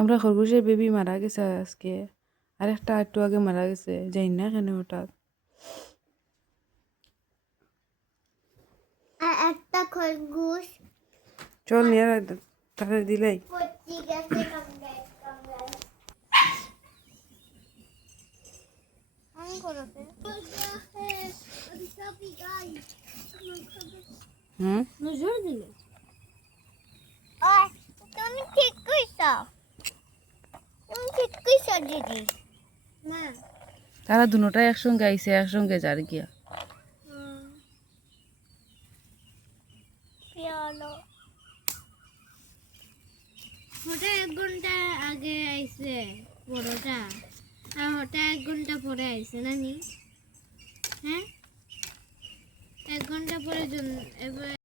আমরা খরগোশের বেবি মারা গেছে আজকে। আরেকটা একটু আগে মারা গেছে, জানি না কেন হঠাৎ। আর একটা খরগোশ চল নিয়ে তাহলে দিলাই। পচি গেছে কামড়ায় কামড়ায়। আমি করতে হুম, নজর দিলে ওই তুমি ঠিক কইছো, তুমি ঠিক কইছো দিদি না তারা দুটাই একসঙ্গে আইছে, একসঙ্গে যার গিয়া। পিয়ালো ওটা 1 ঘন্টা আগে আইছে বড়টা, আর ওটা 1 ঘন্টা পরে আইছে নানি। হ্যাঁ 1 ঘন্টা পরে এবার